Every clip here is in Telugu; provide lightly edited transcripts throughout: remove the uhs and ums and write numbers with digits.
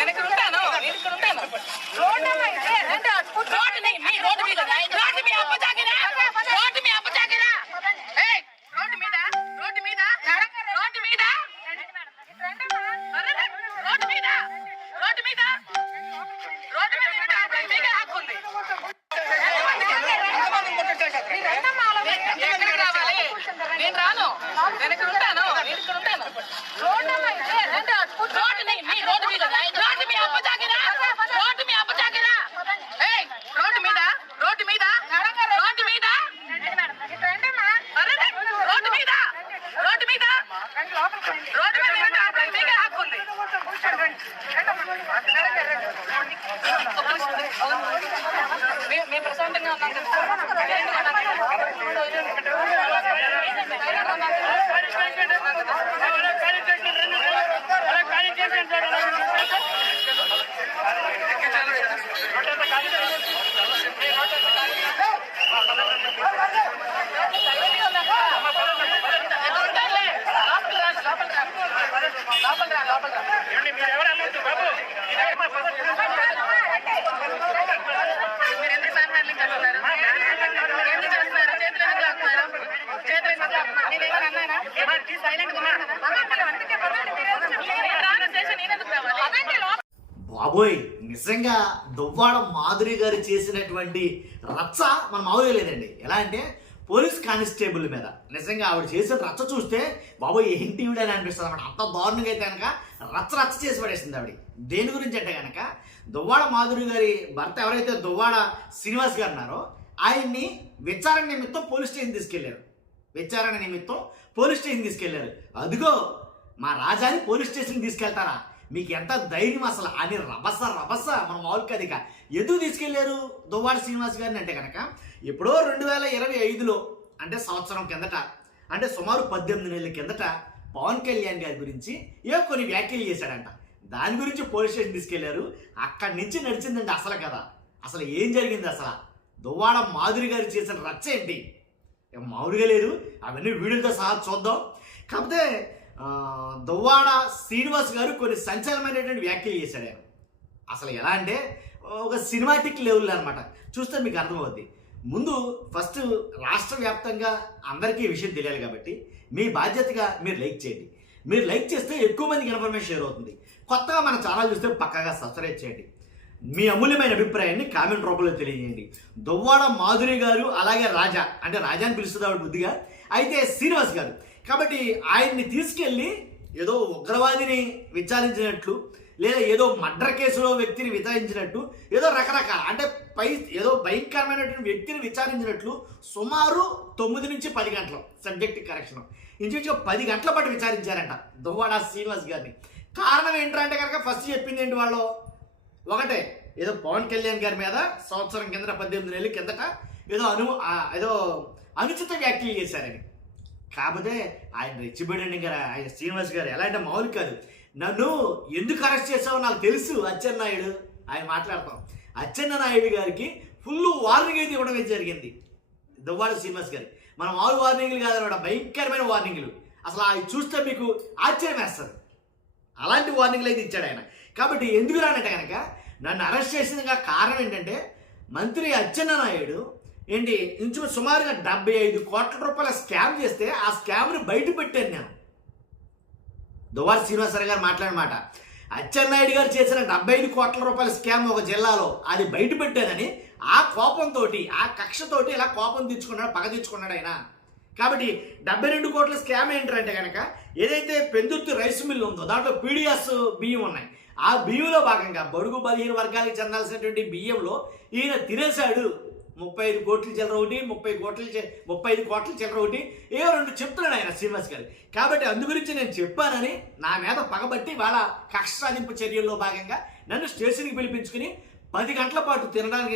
నేను రాను, నేను ఇక్కడ ఉంటాను, నేను ఇక్కడ ఉంటాను. రోడ్డు మీద రోడ్డు మీ అప్ప జాగిరా, రోడ్డు మీ అప్ప జాగిరా. రోడ్డు మీద రోడ్డు మీద రోడ్డు మీద రోడ్డు మీద రోడ్డు మీద రోడ్డు మీద మీకే హక్కు ఉంది. మేము ప్రశాంతంగా ఉన్నాం కదా. బాబోయ్, నిజంగా దువ్వాడ మాధురి గారు చేసినటువంటి రచ్చ మన మామూలుగా లేదండి. ఎలా అంటే పోలీస్ కానిస్టేబుల్ మీద నిజంగా ఆవిడ చేసిన రచ్చ చూస్తే బాబోయ్ ఏంటి ఈవిడ అని అనిపిస్తుంది అన్నమాట. అంత దారుణంగా అయితే కనుక రచ్చ చేసి పడేసింది ఆవిడ. దేని గురించి అంటే కనుక దువ్వాడ మాధురి గారి భర్త ఎవరైతే దువ్వాడ శ్రీనివాస్ గారు ఉన్నారో ఆయన్ని విచారణ నిమిత్తం పోలీస్ స్టేషన్ తీసుకెళ్లారు. అదిగో మా రాజాని పోలీస్ స్టేషన్ తీసుకెళ్తారా, మీకు ఎంత ధైర్యం అసలు అని రభస మన మామూలు కదిక ఎందుకు తీసుకెళ్లారు దువ్వాడ శ్రీనివాస్ గారిని అంటే కనుక ఎప్పుడో 2025లో అంటే సంవత్సరం కిందట, అంటే సుమారు 18 నెలల కిందట పవన్ కళ్యాణ్ గారి గురించి కొన్ని వ్యాఖ్యలు చేశాడంట. దాని గురించి పోలీస్ స్టేషన్ తీసుకెళ్లారు. అక్కడి నుంచి నడిచిందండి అసలు కదా. అసలు ఏం జరిగింది, అసలు దువ్వాడ మాధురి గారు చేసిన రచ్చ ఏంటి, మామూలుగా లేదు. అవన్నీ వీడియోతో సహా చూద్దాం. కాకపోతే దువ్వాడ శ్రీనివాస్ గారు కొన్ని సంచలనమైనటువంటి వ్యాఖ్యలు చేశాడు ఆయన. అసలు ఎలా అంటే ఒక సినిమాటిక్ లెవెల్ అనమాట. చూస్తే మీకు అర్థమవుద్ది. ముందు ఫస్ట్ రాష్ట్ర వ్యాప్తంగా అందరికీ ఈ విషయం తెలియాలి కాబట్టి మీ బాధ్యతగా మీరు లైక్ చేయండి. మీరు లైక్ చేస్తే ఎక్కువ మందికి ఇన్ఫర్మేషన్ షేర్ అవుతుంది. కొత్తగా మన ఛానల్ చూస్తే పక్కాగా సబ్స్క్రైబ్ చేయండి. మీ అమూల్యమైన అభిప్రాయాన్ని కామెంట్ రూపంలో తెలియజేయండి. దువ్వాడ మాధురి గారు అలాగే రాజా, అంటే రాజా అని పిలుస్తుంది ఆవిడ బుద్ధిగా, అయితే శ్రీనివాస్ గారు. కాబట్టి ఆయన్ని తీసుకెళ్ళి ఏదో ఉగ్రవాదిని విచారించినట్లు, లేదా ఏదో మర్డర్ కేసులో వ్యక్తిని విచారించినట్టు, ఏదో రకరకాల అంటే ఏదో భయంకరమైనటువంటి వ్యక్తిని విచారించినట్లు సుమారు 9 నుంచి 10 గంటలు సబ్జెక్ట్ కరెక్షన్ ఇంచుమించుగా 10 గంటల పాటు విచారించారంట దువ్వాడ శ్రీనివాస్ గారిని. కారణం ఏంటంటే కనుక ఫస్ట్ చెప్పింది ఏంటి వాళ్ళు, ఒకటే ఏదో పవన్ కళ్యాణ్ గారి మీద సంవత్సరం కిందట 18 నెలల కిందట ఏదో అనుచిత వ్యాఖ్యలు చేశారని. కాకపోతే ఆయన రెచ్చిబడండి గారు, ఆయన శ్రీనివాస్ గారు ఎలా అంటే మామూలు కాదు. నన్ను ఎందుకు అరెస్ట్ చేసావో నాకు తెలుసు అచ్చెన్నాయుడు ఆయన మాట్లాడతాం. అచ్చెన్నాయుడు గారికి ఫుల్ వార్నింగ్ అయితే ఇవ్వడం జరిగింది దువ్వాడ శ్రీనివాస్ గారు. మన మామూలు వార్నింగ్లు కాదనమాట, భయంకరమైన వార్నింగ్లు. అసలు అవి చూస్తే మీకు ఆశ్చర్యం వేస్తారు. అలాంటి వార్నింగ్లు అయితే ఇచ్చాడు ఆయన. కాబట్టి ఎందుకు రానంటే కనుక నన్ను అరెస్ట్ చేసిన కారణం ఏంటంటే మంత్రి అచ్చెన్నాయుడు ఏంటి ఇంచుమించు సుమారుగా 75 కోట్ల రూపాయల స్కామ్ చేస్తే ఆ స్కామ్ని బయట పెట్టాను నేను. దువ్వాడ శ్రీనివాసరావు గారు మాట్లాడినమాట, అచ్చెన్నాయుడు గారు చేసిన 75 కోట్ల రూపాయల స్కామ్ ఒక జిల్లాలో అది బయట పెట్టానని ఆ కోపంతో ఆ కక్షతోటి ఇలా కోపం తెచ్చుకున్నాడు, పగ తెచ్చుకున్నాడు ఆయన. కాబట్టి 72 కోట్ల స్కామ్ ఏంటంటే కనుక ఏదైతే పెందుర్తి రైస్ మిల్ ఉందో దాంట్లో పీడిఎస్ బియ్యం ఉన్నాయి. ఆ బియ్యంలో భాగంగా బడుగు బలహీన వర్గాలకు చెందాల్సినటువంటి బియ్యంలో ఈయన తినేశాడు 35 కోట్ల చిల్లర ఒకటి, 35 కోట్ల చిల్లర ఒకటి, ఏదో 2 చెప్తున్నాడు ఆయన శ్రీనివాస్ గారు. కాబట్టి అందు గురించి నేను చెప్పానని నా మీద పగబట్టి వాళ్ళ కక్ష సాధింపు చర్యల్లో భాగంగా నన్ను స్టేషన్కి పిలిపించుకుని 10 గంటల పాటు తినడానికి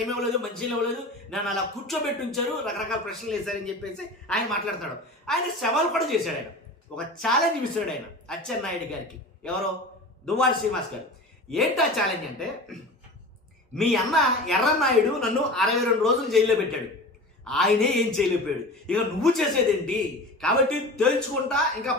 ఏమీ ఇవ్వలేదు, మంచిగా ఇవ్వలేదు, నన్ను అలా కూర్చోబెట్టి ఉంచారు, రకరకాల ప్రశ్నలు వేశారని చెప్పేసి ఆయన మాట్లాడుతున్నాడు. ఆయన సవాల్ కూడా చేశాడు. ఆయన ఒక ఛాలెంజ్ ఇస్తాడు ఆయన అచ్చెన్నాయుడు గారికి. ఎవరో దువ్వాడ శ్రీనివాస్ గారు. ఏంటి ఆ ఛాలెంజ్ అంటే, మీ అన్న ఎర్రన్నాయుడు నన్ను 62 రోజులు జైల్లో పెట్టాడు. ఆయనే ఏం చేయలేకపోయాడు. ఇక నువ్వు చేసేదేంటి? కాబట్టి తేల్చుకుంటా ఇంకా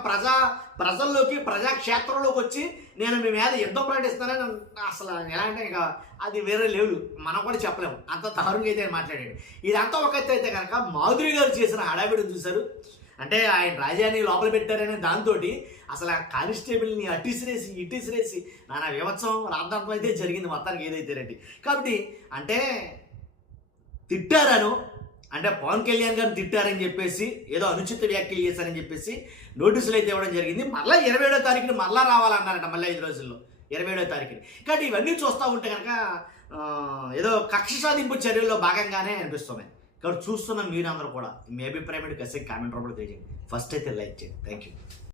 ప్రజల్లోకి ప్రజాక్షేత్రంలోకి వచ్చి నేను మీ మీద యుద్ధం ప్రకటిస్తానని అసలు ఎలా అంటే ఇక అది వేరే లెవెల్, మనం కూడా చెప్పలేము, అంత దారుణంగా అయితే ఆయన మాట్లాడాడు. ఇదంతా ఒక ఎత్తు అయితే కనుక మాధురి గారు చేసిన హడావిడిని చూశారు. అంటే ఆయన రాజాని లోపల పెట్టారనే దాంతో అసలు ఆ కానిస్టేబుల్ని ఇటీసిరేసి నానా వివత్సం రాద్ధాంతం అయితే జరిగింది మొత్తానికి ఏదైతే రండి. కాబట్టి అంటే తిట్టారను, అంటే పవన్ కళ్యాణ్ గారిని తిట్టారని చెప్పేసి ఏదో అనుచిత వ్యాఖ్యలు చేశారని చెప్పేసి నోటీసులు అయితే ఇవ్వడం జరిగింది. మళ్ళీ 27వ తారీఖుని మళ్ళా రావాలన్నారంట, మళ్ళీ 5 రోజుల్లో 27వ తారీఖుని. కాబట్టి ఇవన్నీ చూస్తూ ఉంటే కనుక ఏదో కక్ష సాధింపు చర్యల్లో భాగంగానే అనిపిస్తున్నాయి. కాబట్టి చూస్తున్న మీరందరూ కూడా మీ అభిప్రాయం కామెంట్ రూపంలో తెలియజేయండి. ఫస్ట్ అయితే లైక్ చేయండి. Thank you.